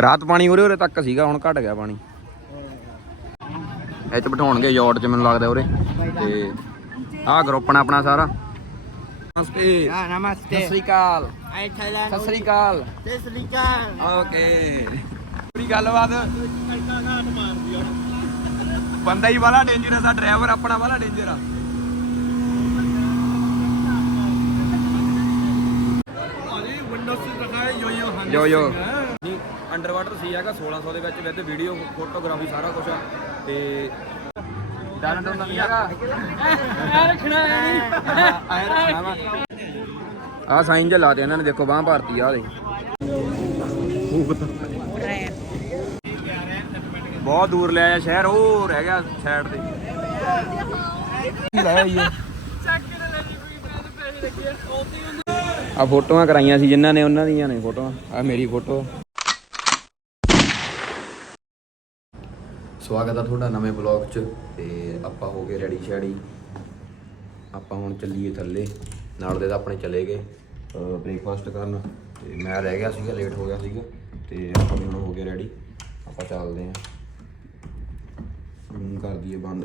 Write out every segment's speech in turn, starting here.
ਰਾਤ ਪਾਣੀ ਉਰੇ ਉਰੇ ਤੱਕ ਸੀਗਾ ਹੁਣ ਘਟ ਗਿਆ ਪਾਣੀ। ਇਹ ਚ ਬਿਠਾਉਣਗੇ ਯਾਰਡ ਚ ਮੈਨੂੰ ਲੱਗਦਾ ਉਰੇ। ਤੇ ਆਹ ਗਰੁੱਪ ਨੇ ਆਪਣਾ ਸਾਰਾ। ਨਮਸਤੇ। namaste. ਸਤਿ ਸ੍ਰੀ ਅਕਾਲ। Hi, Thailand. ਸਤਿ ਸ੍ਰੀ ਅਕਾਲ। Sri Lanka. ਓਕੇ। ਪੂਰੀ ਗੱਲਬਾਤ। ਬੰਦਾ ਹੀ ਵਾਲਾ ਡੇਂਜਰਸ ਆ ਡਰਾਈਵਰ ਆਪਣਾ ਵਾਲਾ ਡੇਂਜਰ ਆ। ਯੋ ਨਹੀਂ ਅੰਡਰ ਵਾਟਰ ਸੀ ਹੈਗਾ 1600 ਦੇ ਵਿੱਚ ਵਿਦ ਵੀਡੀਓ ਫੋਟੋਗ੍ਰਾਫੀ ਸਾਰਾ ਕੁਝ ਤੇ ਡਰਨ ਡਰਨ ਨਹੀਂ। ਹੈਗਾ ਆ ਰੱਖਣਾ ਆ ਸਾਈਨ ਜਿਹਾ ਲਾ ਦੇ ਇਹਨਾਂ ਨੇ ਦੇਖੋ ਬਾਹ ਭਾਰਤੀ ਆ ਦੇ ਬਹੁਤ ਦੂਰ ਲੈ ਆਇਆ ਸ਼ਹਿਰ ਉਹ ਰਹਿ ਗਿਆ ਸਾਈਡ ਤੇ। ਲੈ ਆਈਏ। ਆ। ਫੋਟੋਆਂ ਕਰਾਈਆਂ ਸੀ ਜਿਨ੍ਹਾਂ ਨੇ ਉਹਨਾਂ ਦੀਆਂ ਨੇ ਫੋਟੋਆਂ। ਆ ਮੇਰੀ ਫੋਟੋ। ਸਵਾਗਤ ਆ ਤੁਹਾਡਾ ਨਵੇਂ ਬਲੌਗ 'ਚ ਤੇ ਆਪਾਂ ਹੋ ਗਏ ਰੈਡੀ ਸ਼ੈਡੀ। ਆਪਾਂ ਹੁਣ ਚੱਲੀਏ ਥੱਲੇ, ਨਾਲ ਦੇ ਤਾਂ ਆਪਣੇ ਚਲੇ ਗਏ ਬ੍ਰੇਕਫਾਸਟ ਕਰਨ। ਤੇ ਮੈਂ ਰਹਿ ਗਿਆ ਸੀਗਾ ਲੇਟ ਹੋ ਗਿਆ ਸੀਗਾ, ਤੇ ਆਪਾਂ ਹੁਣ ਹੋ ਗਏ ਰੈਡੀ ਆਪਾਂ ਚੱਲਦੇ ਆਂ ਰੂਮ ਕਰ ਦਈਏ ਬੰਦ।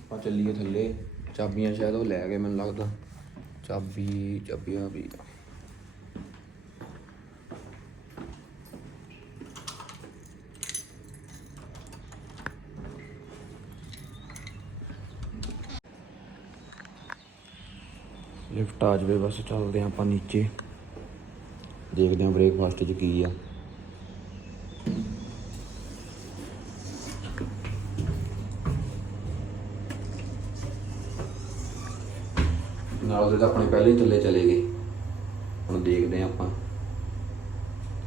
ਆਪਾਂ ਚੱਲੀਏ ਥੱਲੇ। ਚਾਬੀਆਂ ਸ਼ਾਇਦ ਉਹ ਲੈ ਗਏ ਮੈਨੂੰ ਲੱਗਦਾ। ਚਾਬੀ, ਚਾਬੀਆਂ ਵੀ। ਲਿਫਟ ਆ ਜਾਵੇ, ਬਸ ਚੱਲਦੇ ਹਾਂ ਆਪਾਂ ਨੀਚੇ। ਦੇਖਦੇ ਹਾਂ ਬ੍ਰੇਕਫਾਸਟ 'ਚ ਕੀ ਆ ਨਾਲ ਉਹਦੇ ਤਾਂ ਆਪਣੇ ਪਹਿਲੇ ਹੀ ਥੱਲੇ ਚਲੇ ਗਏ। ਹੁਣ ਦੇਖਦੇ ਹਾਂ ਆਪਾਂ।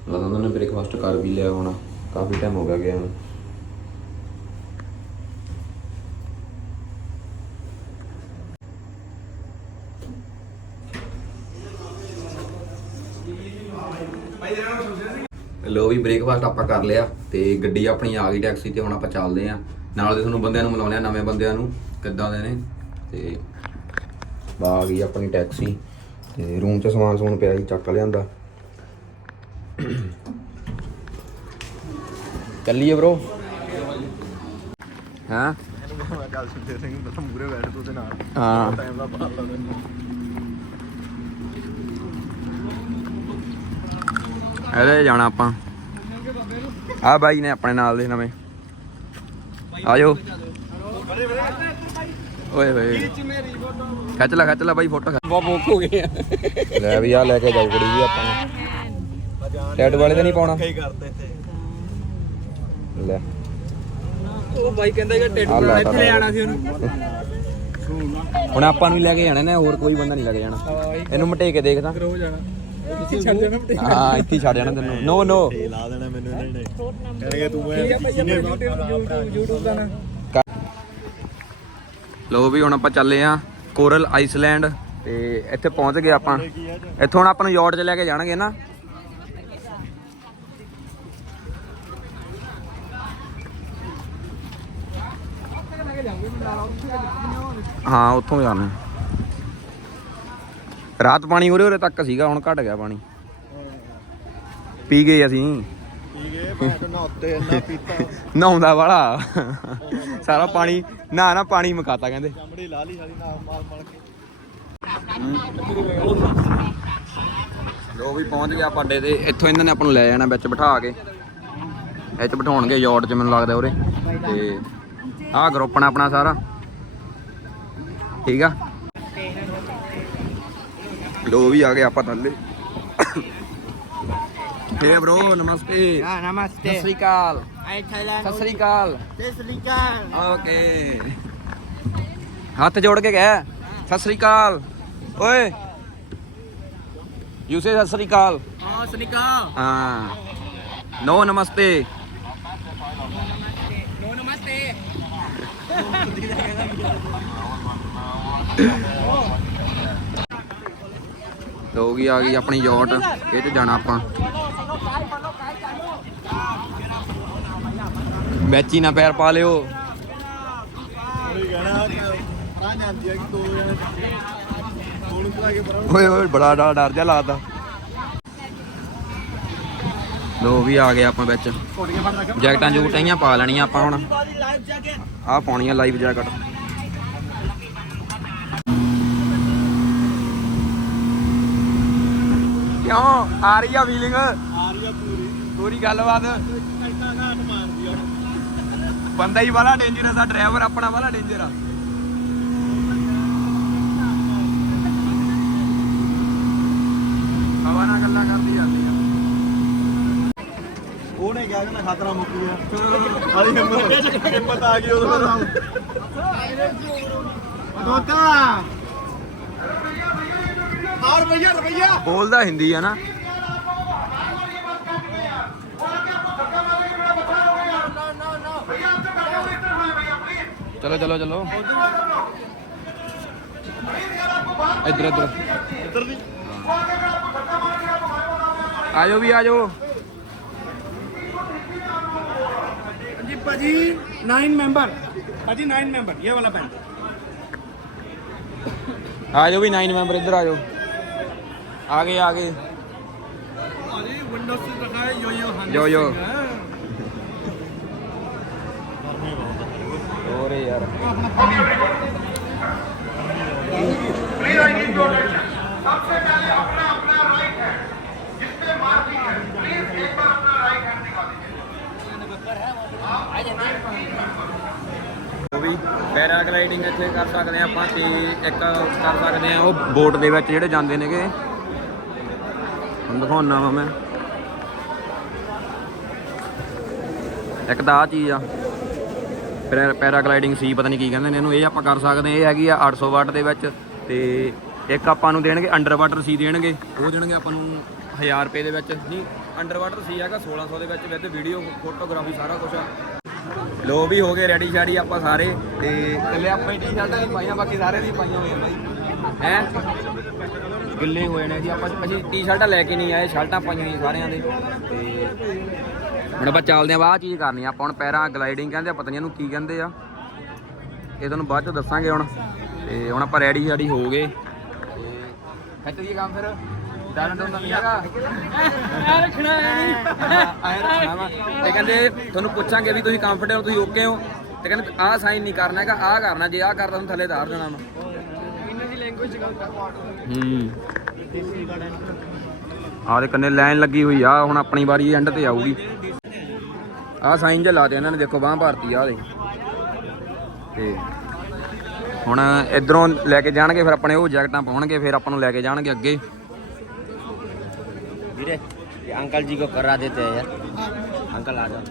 ਲੱਗਦਾ ਉਹਨਾਂ ਨੇ ਬ੍ਰੇਕਫਾਸਟ ਕਰ ਵੀ ਲਿਆ ਹੋਣਾ। ਕਾਫੀ ਟਾਈਮ ਹੋ ਗਿਆ ਗਿਆ ਹੁਣ ਲੋ ਵੀ ਬ੍ਰੇਕਫਾਸਟ ਆਪਾਂ ਕਰ ਲਿਆ ਤੇ ਗੱਡੀ ਆਪਣੀ ਆ ਗਈ ਟੈਕਸੀ ਤੇ ਹੁਣ ਆਪਾਂ ਚੱਲਦੇ ਆਂ ਨਾਲ ਦੇ ਤੁਹਾਨੂੰ ਬੰਦਿਆਂ ਨੂੰ ਮਿਲਾਉਂਦੇ ਆ ਨਵੇਂ ਬੰਦਿਆਂ ਨੂੰ। ਕਿੱਦਾਂ ਦੇ ਨੇ? ਤੇ ਬਾ ਆ ਗਈ ਆਪਣੀ ਟੈਕਸੀ ਤੇ ਰੂਮ 'ਚ ਸਮਾਨ ਸਮੂਨ ਪਿਆ ਸੀ, ਚੱਕ ਲਿਆਂਦਾ। ਚੱਲੀਏ ਬ్రో ਹਾਂ? ਗੱਲ ਸੁਣਦੇ ਸਿੰਘ ਤਾਂ ਮੂਰੇ ਬੈਠ ਤੂੰ ਤੇ ਨਾਲ ਹਾਂ ਟਾਈਮ ਦਾ ਬਾਹਰ ਲਾਉਣਾ ਇਹਦੇ ਜਾਣਾ ਆਪਾਂ। ਆ ਬਾਈ ਨੇ ਆਪਣੇ ਨਾਲ ਦੇ ਨਵੇਂ। ਆਜੋ। ਓਏ ਹੋਏ। ਖੱਚ ਲੈ ਖੱਚ ਲੈ ਬਾਈ ਫੋਟੋ ਬਹੁਤ ਬੋਕ ਹੋ ਗਏ ਲੈ ਵੀ ਆ ਲੈ ਕੇ ਜਾਓ ਕੁੜੀ ਜੀ ਆਪਾਂ ਨੂੰ। ਟੈਟ ਵਾਲੇ ਤੇ ਨਹੀਂ ਪਾਉਣਾ। ਕਈ ਕਰਦੇ ਤੇ ਲੈ। ਉਹ ਬਾਈ ਕਹਿੰਦਾ ਕਿ ਟੈਟੂ ਆਹ ਲੈ ਇੱਥੇ ਲੈ। ਆਣਾ ਸੀ ਉਹਨੂੰ। ਹੁਣ ਆਪਾਂ ਨੂੰ ਹੀ ਲੈ ਕੇ ਜਾਣਾ ਨੇ ਹੋਰ ਕੋਈ ਬੰਦਾ ਨਹੀਂ ਲੈ ਕੇ ਜਾਣਾ। ਇਹਨੂੰ ਮਟੇ ਕੇ ਦੇਖਦਾ ਰੋ ਜਾਣਾ। ਤੁਸੀਂ ਛੱਡ ਦੇਣਾ ਤੇ ਹਾਂ ਇੱਥੇ ਛੱਡ ਜਾਣਾ ਤੈਨੂੰ। ਨੋ ਨੋ। ਲਾ ਦੇਣਾ ਮੈਨੂੰ ਇਹਨਾਂ। ਨੇ ਕਹਿਣਗੇ ਤੂੰ YouTube ਦਾ ਨਾ। ਲੋ ਵੀ ਹੁਣ ਆਪਾਂ ਚੱਲੇ ਆ ਕੋਰਲ ਆਈਸਲੈਂਡ ਤੇ ਇੱਥੇ ਪਹੁੰਚ ਗਏ ਆਪਾਂ। ਇੱਥੋਂ ਹੁਣ ਆਪਾਂ ਨੂੰ ਯਾਰਡ 'ਚ ਲੈ ਕੇ ਜਾਣਗੇ ਨਾ। ਹਾਂ, ਉੱਥੋਂ ਜਾਣਾ। ਰਾਤ ਪਾਣੀ ਉਰੇ ਉਰੇ ਤੱਕ ਸੀਗਾ, ਹੁਣ ਘਟ ਗਿਆ ਪਾਣੀ। ਪੀ ਗਏ ਅਸੀਂ। ਠੀਕ ਹੈ ਮੈਂ ਤਾਂ ਨਾ ਉੱਤੇ ਇੰਨਾ ਪੀਤਾ। ਨਹਾਉਂਦਾ ਵਾਲਾ। ਸਾਰਾ ਪਾਣੀ ਨਾ ਨਾ ਪਾਣੀ ਮੁਕਾਤਾ ਕਹਿੰਦੇ। ਚਮੜੀ ਲਾ ਲਈ ਸਾਰੀ ਨਾਲ ਮਾਰ ਮਾਰ ਕੇ। ਲੋ ਵੀ ਪਹੁੰਚ ਗਿਆ ਆਪਾਂ ਅੱਡੇ ਤੇ ਇੱਥੋਂ ਇਹਨਾਂ ਨੇ ਆਪਾਂ ਨੂੰ ਲੈ ਜਾਣਾ ਵਿੱਚ ਬਿਠਾ ਕੇ। ਚ ਬਿਠਾਉਣਗੇ ਯਾਰਡ ਚ ਮੈਨੂੰ ਲੱਗਦਾ ਉਰੇ। ਤੇ ਆਹ ਗਰੁੱਪ ਨੇ ਆਪਣਾ ਸਾਰਾ। ਠੀਕ ਆ? ਲੋ ਵੀ ਆ ਗਏ ਆਪਾਂ ਥੱਲੇ। ਹੇ ਬ్రో ਨਮਸਤੇ Ah, namaste. ਸਤਿ ਸ੍ਰੀ ਅਕਾਲ Thailand. ਸਤਿ ਸ੍ਰੀ ਅਕਾਲ Sri Lanka. ਓਕੇ ਹੱਥ ਜੋੜ ਕੇ ਕਹਿ ਸਤਿ ਸ੍ਰੀ ਅਕਾਲ ਓਏ ਯੂ ਸੇ ਸਤਿ ਸ੍ਰੀ ਅਕਾਲ Oh, Senika. ਹਾਂ ਨੋ ਨਮਸਤੇ namaste. ਹੋ ਗਈ ਆ ਗਈ ਆਪਣੀ ਯਾਟ ਇਹ ਤੇ ਜਾਣਾ ਆਪਾਂ ਵਿੱਚ ਹੀ ਨਾ ਪੈਰ ਪਾ ਲਿਓ। ਆ ਓਏ ਓਏ ਬੜਾ ਡਰ ਡਰ ਜਿਹਾ ਲੱਗਦਾ। ਲੋ ਵੀ ਆ ਗਏ ਆਪਾਂ ਵਿੱਚ। ਜੈਕਟਾਂ ਜੂਟਾਂ ਪਾ ਲੈਣੀਆਂ ਆਪਾਂ ਹੁਣ। ਆਹ ਪਾਉਣੀਆਂ ਲਾਈਵ ਜੈਕਟ ਕਿਉਂ? ਆ ਰਹੀ ਆ ਫੀਲਿੰਗ ਆ ਰਹੀ ਆ ਪੂਰੀ। ਪੂਰੀ ਗੱਲਬਾਤ ਟਾਈਟਾਂ ਘਾਟ ਮਾਰਦੀ ਆ ਬੰਦਾ ਹੀ ਵਾਲਾ ਡੇਂਜਰਸ ਆ ਡਰਾਈਵਰ ਆਪਣਾ ਵਾਲਾ ਡੇਂਜਰ ਆ। ਹਵਾ ਨਾਲ ਗੱਲਾਂ ਕਰਦੀ ਜਾਂਦੀ ਆ। ਉਹਨੇ ਕਿਹਾ ਕਿ ਨਾ ਖਤਰਾ ਮੁੱਕ ਗਿਆ ਆਲੀ ਹਿੰਮਤ ਹਿੰਮਤ ਆ ਗਈ ਉਹਦੇ ਨਾਲ ਦੋਤਾ। ਆ ਰੁਪਈਆ ਰੁਪਈਆ। ਬੋਲਦਾ ਹਿੰਦੀ ਆ ਨਾ। चलो चलो चलो। इधर इधर। हाँ। आ भी आ जी भाजी नाइन मेंबर भाजी नाइन मेंबर ये वाला पैन आज भी नाइन मेंबर इधर आ जाओ आगे। आगे yo yo yo ਆਜੋ ਵੀ 9 ਮੈਂਬਰ ਇੱਧਰ ਆਜੋ ਆ ਗਏ ਆ ਗਏ अरे विंडोज से रखा है यो यो हाँ यो यो ਹੋਰੇ ਯਾਰ ਉਹ ਵੀ ਪੈਰਾਗਲਾਈਡਿੰਗ ਇੱਥੇ ਕਰ ਸਕਦੇ ਆ ਆਪਾਂ ਤੇ ਇੱਕ ਕਰ ਸਕਦੇ ਆ ਉਹ ਬੋਟ ਦੇ ਵਿੱਚ ਜਿਹੜੇ ਜਾਂਦੇ ਨੇਗੇ ਹੁਣ ਦਿਖਾਉਣਾ ਵਾ ਮੈਂ ਇੱਕ ਤਾਂ ਆ ਚੀਜ਼ ਆ ਪੈਰਾ ਪੈਰਾਗਲਾਈਡਿੰਗ ਸੀ, ਪਤਾ ਨਹੀਂ ਕੀ ਕਹਿੰਦੇ ਨੇ ਇਹਨੂੰ, ਇਹ ਆਪਾਂ ਕਰ ਸਕਦੇ ਹਾਂ ਇਹ ਹੈਗੀ ਆ 800 ਵਾਟ ਦੇ ਵਿੱਚ, ਤੇ ਇੱਕ ਆਪਾਂ ਨੂੰ ਦੇਣਗੇ, ਅੰਡਰ ਵਾਟਰ ਸੀ ਦੇਣਗੇ, ਉਹ ਦੇਣਗੇ ਆਪਾਂ ਨੂੰ 1000 ਰੁਪਏ ਦੇ ਵਿੱਚ, ਨਹੀਂ, ਅੰਡਰ ਵਾਟਰ ਸੀ ਹੈਗਾ 1600 ਦੇ ਵਿੱਚ, ਵਿਦ ਵੀਡੀਓ ਫੋਟੋਗ੍ਰਾਫੀ ਸਾਰਾ ਕੁਝ ਆ। ਲੋ ਵੀ ਹੋ ਗਏ ਰੈਡੀ ਸ਼ਾੜੀ ਆਪਾਂ ਸਾਰੇ, ਤੇ ਇਕੱਲੇ ਆਪਾਂ ਹੀ ਟੀ-ਸ਼ਰਟਾਂ ਨਹੀਂ ਪਾਈਆਂ, ਬਾਕੀ ਸਾਰੇ ਦੀ ਪਾਈਆਂ ਹੋਈਆਂ ਬਾਈ। ਹੈ? ਗਿੱਲੇ ਹੋਏ ਨੇ ਜੀ, ਆਪਾਂ ਅਸੀਂ ਟੀ-ਸ਼ਰਟਾਂ ਲੈ ਕੇ ਨਹੀਂ ਆਏ, ਸ਼ਰਟਾਂ ਪਾਈਆਂ ਹੋਈਆਂ ਸਾਰਿਆਂ ਦੇ, ਤੇ ਹੁਣ ਆਪਾਂ ਚੱਲਦੇ ਆਂ ਆਹ ਚੀਜ਼ ਕਰਨੀ ਆ ਆਪਾਂ ਹੁਣ ਪੈਰਾਂ ਗਲਾਈਡਿੰਗ ਕਹਿੰਦੇ ਆ ਪਤਾ ਨਹੀਂ ਇਹਨੂੰ ਕੀ ਕਹਿੰਦੇ ਆ। ਇਹ ਤੁਹਾਨੂੰ ਬਾਅਦ ਚ ਦੱਸਾਂਗੇ ਹੁਣ। ਤੇ ਹੁਣ ਆਪਾਂ ਰੈਡੀ ਸ਼ਾੜੀ ਹੋ ਗਏ। ਤੇ ਖੱਟ ਦੀ ਕੰਮ ਫਿਰ? ਡਰਨ ਡਰਨ ਨਹੀਂ ਹੈਗਾ? ਐ ਰੱਖਣਾ ਹੈ ਆਏ ਰੱਖਣਾ ਵਾ। ਤੇ ਕਹਿੰਦੇ ਤੁਹਾਨੂੰ ਪੁੱਛਾਂਗੇ ਵੀ ਤੁਸੀਂ ਕੰਫਰਟੇਬਲ ਤੁਸੀਂ ਓਕੇ ਹੋ? ਤੇ ਕਹਿੰਦੇ ਆਹ ਸਾਈਨ ਨਹੀਂ ਕਰਨਾ ਹੈਗਾ ਆਹ ਕਰਨਾ ਜੇ ਆਹ ਕਰਦਾ ਤੁਹਾਨੂੰ ਥੱਲੇ ਤਾਰ ਦੇਣਾ ਵਾ ਇਹਨਾਂ ਦੀ ਲੈਂਗੁਏਜ ਗੱਲ ਕਰ। ਹੂੰ। ਆਹ ਦੇ ਕੰਨੇ ਲਾਈਨ ਲੱਗੀ ਹੋਈ ਆ ਹੁਣ ਆਪਣੀ ਵਾਰੀ ਐਂਡ ਤੇ ਆਊਗੀ। ਆ ਸਾਈਨ ਜਿਹਾ ਲਾ ਇਹਨਾਂ ਨੇ ਦੇਖੋ ਬਾਹ ਭਾਰਤੀ ਆ ਦੇ ਤੇ ਹੁਣ ਇਧਰੋਂ ਲੈ ਕੇ ਜਾਣਗੇ ਫਿਰ ਆਪਣੇ ਉਹ ਜੈਕਟਾਂ ਪਾਉਣਗੇ ਫਿਰ ਆਪਾਂ ਨੂੰ ਲੈ ਕੇ ਜਾਣਗੇ ਅੱਗੇ। ਵੀਰੇ ਅੰਕਲ ਜੀ ਕੋ ਕਰਾ ਦਿੱਤੇ ਯਾਰ। ਅੰਕਲ ਆ ਜਾ।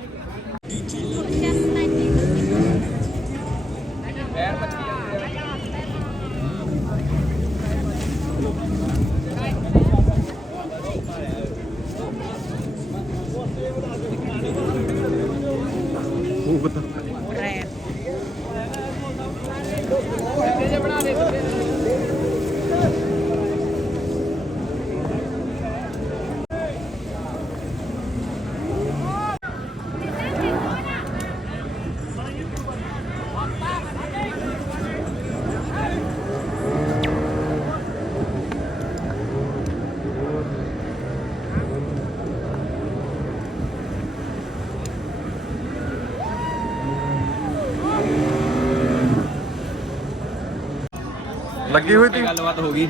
ਲੱਗੀ ਹੋਈ ਤੀ ਗੱਲਬਾਤ ਹੋ ਗਈ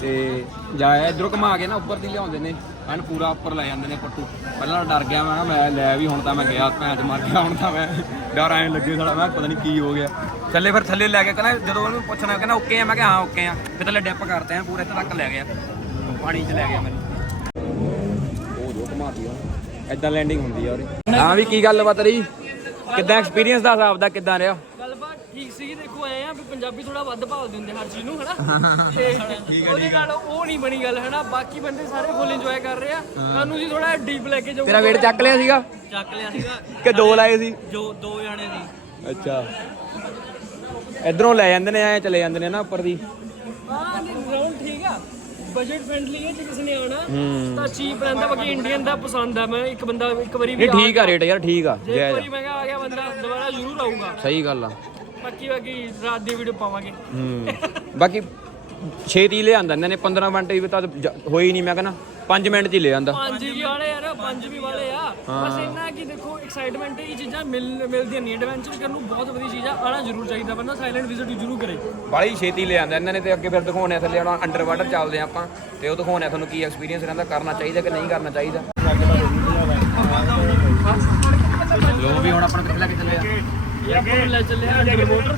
ਤੇ ਜਾਇਆ ਇਧਰੋਂ ਘੁਮਾ ਕੇ ਨਾ ਉੱਪਰ ਦੀ ਲਿਆਉਂਦੇ ਨੇ ਐਨ ਪੂਰਾ ਉੱਪਰ ਲੈ ਜਾਂਦੇ ਨੇ ਪੱਟੂ। ਪਹਿਲਾਂ ਡਰ ਗਿਆ ਮੈਂ ਮੈਂ ਲੈ ਵੀ ਹੁਣ ਤਾਂ ਮੈਂ ਗਿਆ ਭੈਣ ਮਰ ਗਿਆ ਹੁਣ ਤਾਂ ਮੈਂ ਡਰ ਐਂ ਲੱਗੇ ਸਾਲਾ ਮੈਂ ਪਤਾ ਨਹੀਂ ਕੀ ਹੋ ਗਿਆ। ਥੱਲੇ ਫਿਰ ਥੱਲੇ ਲੈ ਕੇ ਕਹਿੰਦਾ ਜਦੋਂ ਉਹਨੂੰ ਪੁੱਛਣਾ ਕਹਿੰਦਾ ਓਕੇ ਆ ਮੈਂ ਕਿਹਾ ਹਾਂ ਓਕੇ ਆ। ਫਿਰ ਥੱਲੇ ਡਿਪ ਕਰਦੇ ਆ ਪੂਰੇ ਤੱਕ ਲੈ ਗਿਆ। ਪਾਣੀ 'ਚ ਲੈ ਗਿਆ ਮੈਨੂੰ। ਉਹ ਜੋ ਘੁਮਾਤੀ ਆ ਐਦਾਂ ਲੈਂਡਿੰਗ ਹੁੰਦੀ ਆ ਉਹਦੇ। ਹਾਂ ਵੀ ਕੀ ਗੱਲਬਾਤ ਰਹੀ? ਕਿੱਦਾਂ ਐਕਸਪੀਰੀਅੰਸ ਦਾ ਹਿਸਾਬ ਦਾ ਕਿੱਦਾਂ ਰਿਹਾ? ਪੰਜਾਬੀ ਥੋੜਾ ਵੱਧ ਭਾਲ ਦਿੰਦੇ ਹਰ ਚੀਜ਼ ਨੂੰ ਹਨਾ? ਤੇ ਉਹਦੇ ਨਾਲ ਉਹ ਨਹੀਂ ਬਣੀ ਗੱਲ ਹਨਾ? ਬਾਕੀ ਬੰਦੇ ਸਾਰੇ ਫੁੱਲ ਇੰਜੋਏ ਕਰ ਰਹੇ ਆ। ਸਾਨੂੰ ਜੀ ਥੋੜਾ ਡੀਪ ਲੈ ਕੇ ਜਾਊਗਾ ਤੇਰਾ weight ਚੱਕ ਲਿਆ ਸੀਗਾ? ਚੱਕ ਲਿਆ ਸੀਗਾ। ਕਿ ਦੋ ਲਾਏ ਸੀ? ਜੋ ਦੋ ਜਾਣੇ ਸੀ। ਅੱਛਾ। ਇਧਰੋਂ ਲੈ ਜਾਂਦੇ ਨੇ ਐ ਚਲੇ ਜਾਂਦੇ ਨੇ ਨਾ ਉੱਪਰ ਦੀ। ਹਾਂ ਨਹੀਂ ਰਾਉਂਡ ਠੀਕ ਆ। ਬਜਟ ਫ੍ਰੈਂਡਲੀ ਹੈ ਜੇ ਕਿਸੇ ਨੇ ਆਉਣਾ ਤਾਂ ਚੀਪ ਰਹਿੰਦਾ। ਬਾਕੀ ਇੰਡੀਅਨ ਦਾ ਪਸੰਦ ਆ ਮੈਂ ਇੱਕ ਬੰਦਾ ਇੱਕ ਵਾਰੀ ਵੀ ਠੀਕ ਆ ਰੇਟ ਯਾਰ ਠੀਕ ਆ। ਜੇ ਇੱਕ ਵਾਰੀ ਮੈਂ ਕਿਹਾ ਆ ਗਿਆ ਬੰਦਾ ਦੁਬਾਰਾ ਜ਼ਰੂਰ ਆਊਗਾ। ਸਹੀ ਗੱਲ ਆ। ਬਾਕੀ ਬਾਕੀ ਰਾਤ ਦੀ ਵੀਡੀਓ ਪਾਵਾਂਗੇ। ਹੂੰ। ਬਾਕੀ ਛੇਤੀ ਲਿਆਂਦਾ ਇਹਨਾਂ ਨੇ 15 ਮਿੰਟ ਹੀ ਤਾਂ ਜ- ਹੋਈ ਨਹੀਂ ਮੈਂ ਕਹਿੰਦਾ 5 ਮਿੰਟ ਚ ਹੀ ਲੈ ਆਂਦਾ। ਪੰਜ ਵੀ ਵਾਲੇ ਯਾਰ ਪੰਜ ਵੀ ਵਾਲੇ ਆ। ਬਸ ਇੰਨਾ ਕਿ ਦੇਖੋ ਐਕਸਾਈਟਮੈਂਟ ਇਹ ਚੀਜ਼ਾਂ ਮਿਲ ਮਿਲਦੀਆਂ ਨਹੀਂ ਐਡਵੈਂਚਰ ਕਰਨ ਨੂੰ ਬਹੁਤ ਵਧੀਆ ਚੀਜ਼ ਆ ਆਣਾ ਜ਼ਰੂਰ ਚਾਹੀਦਾ ਬੰਦਾ ਸਾਇਲੈਂਟ ਵਿਜ਼ਿਟ ਜ਼ਰੂਰ ਕਰੇ। ਬਾਲੀ ਛੇਤੀ ਲੈ ਆਂਦਾ ਇਹਨਾਂ ਨੇ ਤੇ ਅੱਗੇ ਫਿਰ ਦਿਖਾਉਣੇ ਆ ਥੱਲੇ ਹੁਣ ਅੰਡਰ ਵਾਟਰ ਚੱਲਦੇ ਆ ਆਪਾਂ ਤੇ ਉਹ ਦਿਖਾਉਣੇ ਆ ਤੁਹਾਨੂੰ ਕੀ ਐਕਸਪੀਰੀਅੰਸ ਰਹਿੰਦਾ ਕਰਨਾ ਚਾਹੀਦਾ ਕਿ ਨਹੀਂ ਕਰਨਾ ਚਾਹੀਦਾ। ਲੋ ਵੀ ਹੁਣ ਆਪਣਾ ਕਿੱਥੇ ਲੈ ਕੇ ਚੱਲੇ ਆ। ਇਹ ਆਪਾਂ ਨੂੰ ਲੈ ਚੱਲੇ ਆ ਅੰਡਰ ਵਾਟਰ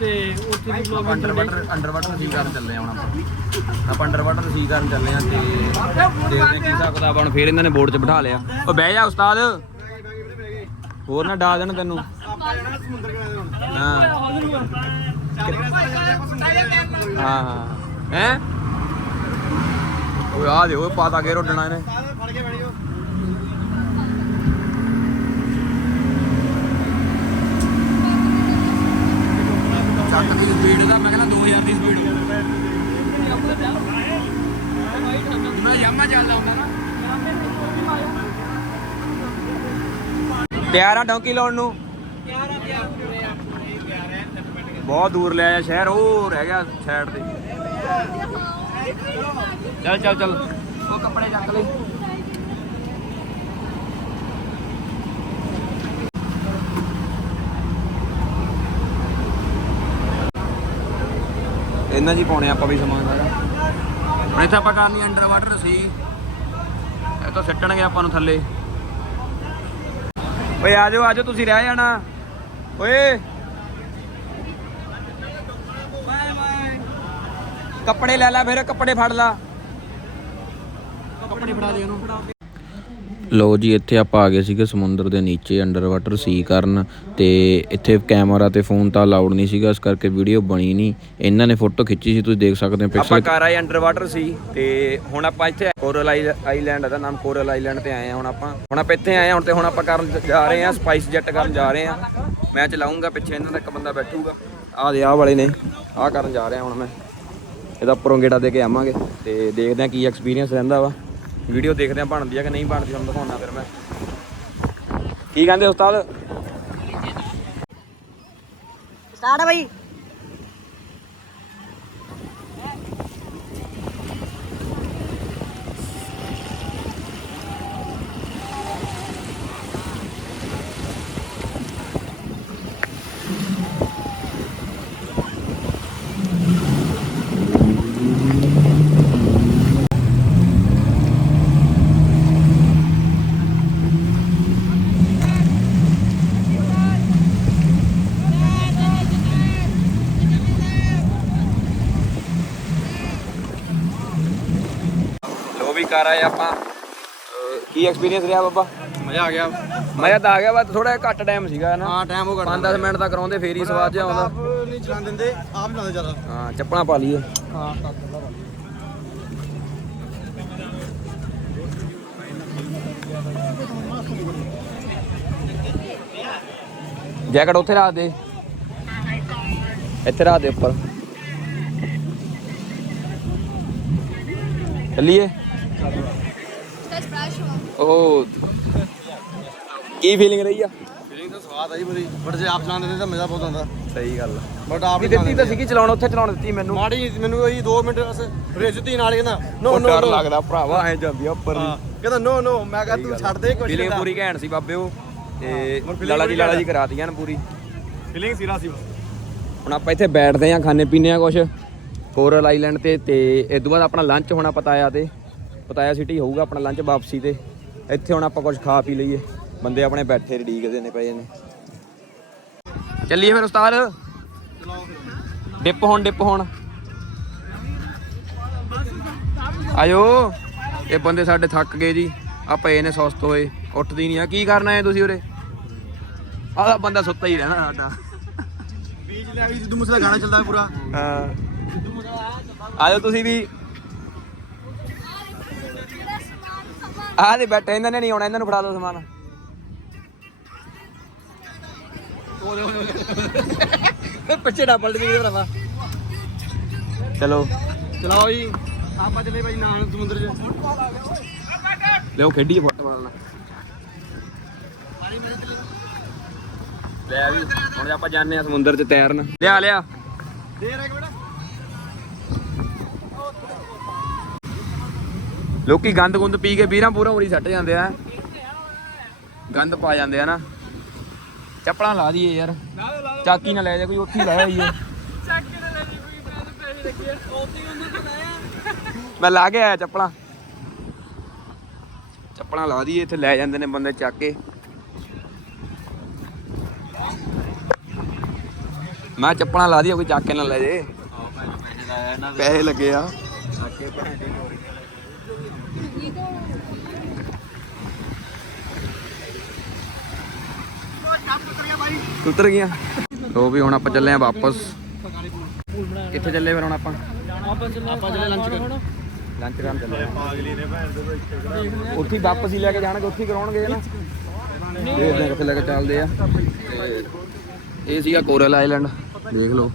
ਤੇ ਉੱਥੇ ਦੀ ਆਪਾਂ ਅੰਡਰ ਵਾਟਰ ਅੰਡਰ ਵਾਟਰ ਸੀ ਕਰਨ ਚੱਲੇ ਆ ਹੁਣ ਆਪਾਂ। ਆਪਾਂ ਅੰਡਰ ਵਾਟਰ ਸੀ ਕਰਨ ਚੱਲੇ ਆ ਤੇ ਦੇਖਦੇ ਕੀ ਹਿਸਾਬ ਕਿਤਾਬ ਆ ਹੁਣ ਫੇਰ ਇਹਨਾਂ ਨੇ ਬੋਰਡ 'ਚ ਬਿਠਾ ਲਿਆ। ਉਹ ਬਹਿ ਜਾ ਉਸਤਾਦ। ਹੋਰ ਨਾ ਡਾ ਦੇਣ ਤੈਨੂੰ। ਹਾਂ। ਹਾਂ ਹਾਂ। ਹੈ? ਓਏ ਆ ਦੇ ਓਏ ਪਾਤਾ ਕੇ ਰੋਡਣਾ ਇਹਨੇ ਫੜ ਕੇ ਬੈਠਿਓ ਚੱਕ ਦੀ ਸਪੀਡ ਦਾ ਮੈਂ ਕਹਿੰਦਾ 2000 ਦੀ ਸਪੀਡ ਮੈਂ ਯਾਮਾ ਚੱਲਦਾ ਹੁੰਦਾ ਨਾ। ਤਿਆਰ ਆ ਡੌਂਕੀ ਲਾਉਣ ਨੂੰ? ਬਹੁਤ ਦੂਰ ਲੈ ਆਇਆ ਸ਼ਹਿਰ ਉਹ ਰਹਿ ਗਿਆ ਸਾਈਡ ਤੇ। ਚੱਲ ਚੱਲ ਚੱਲ। ਉਹ ਕੱਪੜੇ ਚੱਕ ਲੈ ਇਹਨਾਂ ਜੀ ਪਾਉਣੇ ਆਪਾਂ ਵੀ ਸਮਾਨ ਸਾਰਾ। ਹੁਣ ਇੱਥੇ ਆਪਾਂ ਕਰਨੀ ਅੰਡਰ ਵਾਟਰ ਸੀ ਇਹ ਤਾਂ ਸਿੱਟਣਗੇ ਆਪਾਂ ਨੂੰ ਥੱਲੇ। ਓਏ, ਆ ਜਾਓ ਆ ਜਾਓ, ਤੁਸੀਂ ਰਹਿ ਜਾਣਾ। ਓਏ। ਕੱਪੜੇ ਲੈ ਲੈ, ਫਿਰ ਕੱਪੜੇ ਫੜ ਲਾ। ਕੱਪੜੇ ਫੜਾ ਦੇ ਉਹਨੂੰ ਲੋ ਜੀ ਇੱਥੇ ਆਪਾਂ ਆ ਗਏ ਸੀਗੇ ਸਮੁੰਦਰ ਦੇ ਨੀਚੇ ਅੰਡਰ ਵਾਟਰ ਸੀ ਕਰਨ ਤੇ ਇੱਥੇ ਕੈਮਰਾ ਤੇ ਫੋਨ ਤਾਂ ਅਲਾਉਡ ਨਹੀਂ ਸੀਗਾ ਇਸ ਕਰਕੇ ਵੀਡੀਓ ਬਣੀ ਨਹੀਂ। ਇਹਨਾਂ ਨੇ ਫੋਟੋ ਖਿੱਚੀ ਸੀ ਤੁਸੀਂ ਦੇਖ ਸਕਦੇ ਹੋ ਪਿਕਸਲ ਆਪਾਂ ਕਰ ਆਏ ਅੰਡਰ ਵਾਟਰ ਸੀ ਤੇ ਹੁਣ ਆਪਾਂ ਇੱਥੇ ਕੋਰਲ ਆਈਲੈਂਡ ਦਾ ਨਾਮ ਕੋਰਲ ਆਈਲੈਂਡ ਤੇ ਆਏ ਆ ਹੁਣ ਆਪਾਂ। ਹੁਣ ਆਪਾਂ ਇੱਥੇ ਆਏ ਆ ਹੁਣ ਤੇ ਹੁਣ ਆਪਾਂ ਕਰਨ ਜਾ ਰਹੇ ਆ ਸਪਾਈਸ ਜੈਟ ਕਰਨ ਜਾ ਰਹੇ ਆ। ਮੈਂ ਚਲਾਉਂਗਾ ਪਿੱਛੇ ਇਹਨਾਂ ਦਾ ਇੱਕ ਬੰਦਾ ਬੈਠੂਗਾ। ਆਹ ਦੇ ਆਹ ਵਾਲੇ ਨੇ ਆਹ ਕਰਨ ਜਾ ਰਿਹਾ ਹੁਣ ਮੈਂ। ਇਹਦਾ ਉੱਪਰੋਂ ਗੇੜਾ ਦੇ ਕੇ ਆਵਾਂਗੇ ਤੇ ਦੇਖਦੇ ਆ ਕੀ ਐਕਸਪੀਰੀਅੰਸ ਰਹਿੰਦਾ ਵਾ। ਵੀਡੀਓ ਦੇਖਦੇ ਆ ਬਣਦੀ ਆ ਕਿ ਨਹੀਂ ਬਣਦੀ, ਤੁਹਾਨੂੰ ਦਿਖਾਉਣਾ ਫਿਰ ਮੈਂ। ਕੀ ਕਹਿੰਦੇ ਉਸਤਾਦ? ਸਟਾਰਟ ਹੈ ਭਾਈ ਲੋ ਵੀ ਕਰ ਆਏ ਆਪਾਂ। ਕੀ ਐਕਸਪੀਰੀਅੰਸ ਰਿਹਾ ਬਾਬਾ? ਮਜ਼ਾ ਆ ਗਿਆ। ਮਜ਼ਾ ਤਾਂ ਆ ਗਿਆ ਬਸ ਥੋੜਾ ਘੱਟ ਟਾਈਮ ਸੀਗਾ ਨਾ? ਹਾਂ ਟਾਈਮ ਹੋ 5-10 ਮਿੰਟ ਤੱਕ ਕਰਾਉਂਦੇ ਫੇਰ ਹੀ ਸਵਾਦ ਜਿਹਾ ਆਉਂਦਾ। ਆਪ ਨਹੀਂ ਚਲਾਉਣ ਦਿੰਦੇ ਆਪ ਹੀ ਚਲਾਉਂਦੇ ਜ਼ਿਆਦਾ। ਹਾਂ ਚੱਪਲਾਂ ਪਾ ਲਈਏ। ਹਾਂ ਜੈਕਟ ਉੱਥੇ ਰੱਖ ਦੇ। ਇੱਥੇ ਰੱਖ ਦੇ ਉੱਪਰ। ਚੱਲੀਏ। ਉਹ ਕੀ ਫੀਲਿੰਗ ਰਹੀ ਆ? ਫੀਲਿੰਗ ਤਾਂ ਸਵਾਦ ਆਈ ਬੜੀ ਬਟ ਜੇ ਆਪ ਚਲਾਉਣ ਦਿੰਦੇ ਤਾਂ ਮਜ਼ਾ ਬਹੁਤ ਆਉਂਦਾ। ਸਹੀ ਗੱਲ ਬਟ ਆਪ ਵੀ ਹੀ ਦਿੱਤੀ ਤਾਂ ਸੀਗੀ ਚਲਾਉਣ ਉੱਥੇ ਚਲਾਉਣ ਦਿੱਤੀ ਮੈਨੂੰ। ਮਾੜੀ ਮੈਨੂੰ ਉਹੀ 2 ਮਿੰਟ ਬਸ ਰੇਸ ਦਿੱਤੀ ਨਾਲ ਕਹਿੰਦਾ ਨੋ ਨੋ ਡਰ ਲੱਗਦਾ ਭਰਾਵਾ ਐ ਜਾਂਦੀ ਆ ਉੱਪਰ ਕਹਿੰਦਾ ਨੋ ਨੋ ਮੈਂ ਕਿਹਾ ਤੂੰ ਛੱਡ ਦੇ ਕੁਝ ਫੀਲਿੰਗ ਪੂਰੀ ਘੈਂਟ ਸੀ ਬਾਬੇ ਉਹ। ਤੇ ਲਾਲਾ ਜੀ ਲਾਲਾ ਜੀ ਕਰਾਤੀਆਂ ਨਾ ਪੂਰੀ। ਫੀਲਿੰਗ ਸੀਰਾ ਸੀ ਬਸ। ਹੁਣ ਆਪਾਂ ਇੱਥੇ ਬੈਠਦੇ ਆਂ ਖਾਣੇ ਪੀਣੇ ਆ ਕੁਛ। ਕੋਰਲ ਆਈਲੈਂਡ ਤੇ ਤੇ ਇਸ ਤੋਂ ਬਾਅਦ ਆਪਣਾ ਲੰਚ ਹੋਣਾ ਪਤਾਇਆ ਤੇ। ਪਤਾਇਆ ਸਿਟੀ ਹੋਊਗਾ ਆਪਣਾ ਲੰਚ ਵਾਪਸੀ ਤੇ। ਇੱਥੇ ਹੁਣ ਆਪਾਂ ਕੁਝ ਖਾ ਪੀ ਲਈਏ। ਬੰਦੇ ਆਪਣੇ ਬੈਠੇ ਰਡੀਕਦੇ ਨੇ ਪਏ ਨੇ। ਚੱਲੀਏ ਫਿਰ ਉਸਤਾਦ। ਡਿਪ ਹੁਣ ਡਿਪ ਹੁਣ। ਆਇਓ ਇਹ ਬੰਦੇ ਸਾਡੇ ਥੱਕ ਗਏ ਜੀ। ਆ ਪਏ ਨੇ ਸੁਸਤ ਹੋਏ। ਉੱਠਦੀ ਨਹੀਂ ਆ। ਕੀ ਕਰਨਾ ਹੈ ਤੁਸੀਂ ਉਰੇ? ਆਹ ਬੰਦਾ ਸੁੱਤਾ ਹੀ ਰਹਿਣਾ ਸਾਡਾ। ਬੀਚ ਲੈ ਆਈ ਸਿੱਧੂ ਮੂਸੇ ਦਾ ਗਾਣਾ ਚੱਲਦਾ ਹੈ ਪੂਰਾ। ਹਾਂ। ਆਜੋ ਤੁਸੀਂ ਵੀ। ਆਹ ਦੇ ਬੈਠੇ ਇਹਨਾਂ ਨੇ ਨਹੀਂ ਆਉਣਾ ਇਹਨਾਂ ਨੂੰ ਫੜਾ ਦਿਓ ਸਮਾਨ। ਪਿੱਛੇ ਨਾ ਪਲਟ ਗਈ ਭਰਾਵਾ। ਚਲੋ। ਚਲਾਓ ਜੀ। ਆਪਾਂ ਚੱਲੇ ਭਾਈ ਨਾਨ ਸਮੁੰਦਰ 'ਚ। ਲਿਓ ਖੇਡੀਏ ਫੁੱਟਬਾਲ ਨਾਲ। ਲੈ ਵੀ ਹੁਣ ਆਪਾਂ ਜਾਂਦੇ ਆ ਸਮੁੰਦਰ 'ਚ ਤੈਰਨ। ਲਿਆ ਲਿਆ। ਦੇ ਰੇ ਕਿਹੜਾ ਲੋਕੀ ਗੰਦ ਗੁੰਦ ਪੀ ਕੇ ਵੀਰਾਂ ਪੂਰਾ ਉਰੀ ਸੱਟ ਜਾਂਦੇ ਆ। ਗੰਦ ਪਾ ਜਾਂਦੇ ਆ ਨਾ। ਚੱਪਲਾਂ ਲਾ ਦਈਏ ਯਾਰ। ਚਾਕੀ ਨਾ ਲੈ ਜਾ ਕੋਈ ਉੱਥੇ ਹੀ ਲਾਇਆ ਹੋਈਏ ਚੱਕ ਕੇ ਨਾ ਲੈ ਜੀ ਕੋਈ ਮੈਂ ਤਾਂ ਪੈਸੇ ਲੱਗੇ ਆ ਉੱਥੇ ਉਹਨਾਂ ਤੋਂ ਲਾਇਆ ਮੈਂ ਲਾ ਕੇ ਆਇਆ ਚੱਪਲਾਂ। ਚੱਪਲਾਂ ਲਾ ਦਈਏ ਇੱਥੇ ਲੈ ਜਾਂਦੇ ਨੇ ਬੰਦੇ ਚੱਕ ਕੇ। ਮੈਂ ਚੱਪਲਾਂ ਲਾ ਦਈਏ ਕੋਈ ਚੱਕ ਕੇ ਨਾ ਲੈ ਜੇ। ਪੈਸੇ ਲੱਗੇ ਆ। ਉਤਰ ਗਿਆ ਲੋ ਵੀ ਹੁਣ ਆਪਾਂ ਚੱਲੇ ਆ ਵਾਪਸ। ਕਿੱਥੇ ਚੱਲੇ ਫਿਰ ਹੁਣ ਆਪਾਂ? ਆਪਾਂ ਚੱਲੇ ਲੰਚ ਕਰਨ। ਲੰਚ ਕਰਨ ਚੱਲੇ ਆ। ਪਾਗਲੀ ਨੇ ਭੈਣ ਦੇ ਖੜਾ ਉੱਥੇ ਵਾਪਸ ਹੀ ਲੈ ਕੇ ਜਾਣਗੇ ਉੱਥੇ ਕਰਾਉਣਗੇ ਨਾ? ਦੇਖਦੇ ਆ ਕਿੱਥੇ ਲੈ ਕੇ ਚੱਲਦੇ ਆ। ਤੇ ਇਹ ਸੀਗਾ ਕੋਰਲ ਆਈਲੈਂਡ ਦੇਖ ਲਓ।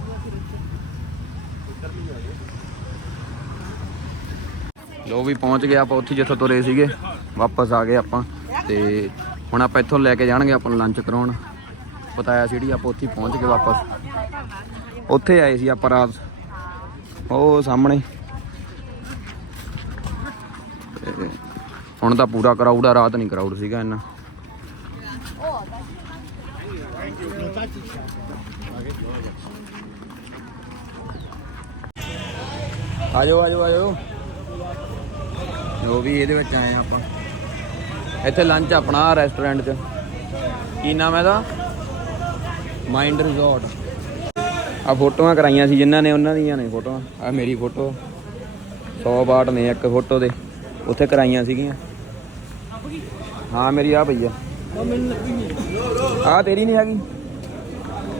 ਲੋ ਵੀ ਪਹੁੰਚ ਗਏ ਆਪਾਂ ਉੱਥੇ ਜਿੱਥੋਂ ਤੁਰੇ ਸੀਗੇ। ਵਾਪਸ ਆ ਗਏ ਆਪਾਂ। ਤੇ ਹੁਣ ਆਪਾਂ ਇੱਥੋਂ ਲੈ ਕੇ ਜਾਣਗੇ ਆਪਾਂ ਨੂੰ ਲੰਚ ਕਰਾਉਣ। ਪਤਾਇਆ ਸਿਟੀ ਆਪਾਂ ਉੱਥੇ ਪਹੁੰਚ ਕੇ ਵਾਪਸ। ਉੱਥੇ ਆਏ ਸੀ ਆਪਾਂ ਰਾਤ। ਉਹ ਸਾਹਮਣੇ। ਹੁਣ ਤਾਂ ਪੂਰਾ ਕਰਾਊਡ ਆ, ਰਾਤ ਨਹੀਂ ਕਰਾਊਡ ਸੀਗਾ ਇੰਨਾ। ਆਜੋ ਆਜੋ ਆਜੋ। ਜੋ ਵੀ ਇਹਦੇ ਵਿੱਚ ਆਏ ਆ ਆਪਾਂ। ਇੱਥੇ ਲੰਚ ਆਪਣਾ ਰੈਸਟੋਰੈਂਟ 'ਚ। ਕੀ ਨਾਮ ਹੈ ਇਹਦਾ? ਮਾਈਂਡ ਰਿਜ਼ੋਰਟ ਆ ਫੋਟੋਆਂ ਕਰਾਈਆਂ ਸੀ ਜਿਨ੍ਹਾਂ ਨੇ, ਉਹਨਾਂ ਦੀਆਂ ਨੇ ਫੋਟੋਆਂ। ਆ ਮੇਰੀ ਫੋਟੋ। 100 ਬਾਟ ਨੇ ਇੱਕ ਫੋਟੋ ਦੇ। ਉੱਥੇ ਕਰਾਈਆਂ ਸੀਗੀਆਂ। ਹਾਂ, ਮੇਰੀ ਆ ਪਈ ਆ। ਆ ਤੇਰੀ ਨਹੀਂ ਹੈਗੀ?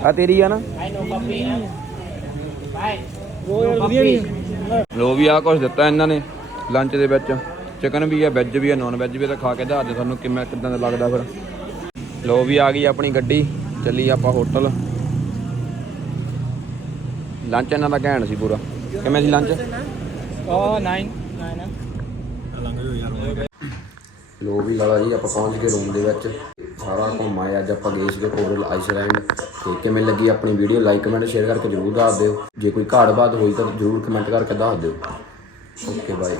ਆ ਤੇਰੀ ਆ ਨਾ? ਲੋ ਵੀ ਆ ਕੁਝ ਦਿੱਤਾ ਇਹਨਾਂ ਨੇ ਲੰਚ ਦੇ ਵਿੱਚ। ਚਿਕਨ ਵੀ ਆ ਵੈਜ ਵੀ ਆ ਨਾਨ ਵੈਜ ਵੀ ਆ, ਤਾਂ ਖਾ ਕੇ ਦੱਸ ਦੇ ਤੁਹਾਨੂੰ ਕਿਵੇਂ, ਕਿਦਾਂ ਦਾ ਲੱਗਦਾ ਫਿਰ। ਲੋ ਵੀ ਆ ਗਈ ਆਪਣੀ ਗੱਡੀ। ਚੱਲੀ ਆਪਾਂ ਹੋਟਲ। ਲੰਚ ਇਹਨਾਂ ਦਾ ਘੈਂਟ ਸੀ ਪੂਰਾ। ਕਿਵੇਂ ਸੀ ਲੰਚ ਉਹ 9 ਲੋ ਵੀ ਲਾਲਾ ਜੀ ਆਪਾਂ ਪਹੁੰਚ ਗਏ ਰੂਮ ਦੇ ਵਿੱਚ। ਸਾਰਾ ਘੁੰਮ ਆਏ ਅੱਜ ਆਪਾਂ ਗਏ ਸੀਗੇ ਕੋਰਲ ਆਈਸਲੈਂਡ ਤੇ ਕਿਵੇਂ ਲੱਗੀ ਆਪਣੀ ਵੀਡੀਓ ਲਾਈਕ ਕਮੈਂਟ ਸ਼ੇਅਰ ਕਰਕੇ ਜਰੂਰ ਦੱਸ ਦਿਓ। ਜੇ ਕੋਈ ਘਾਟ ਬਾਤ ਹੋਈ ਤਾਂ ਜਰੂਰ ਕਮੈਂਟ ਕਰਕੇ ਦੱਸ ਦਿਓ। Okay bye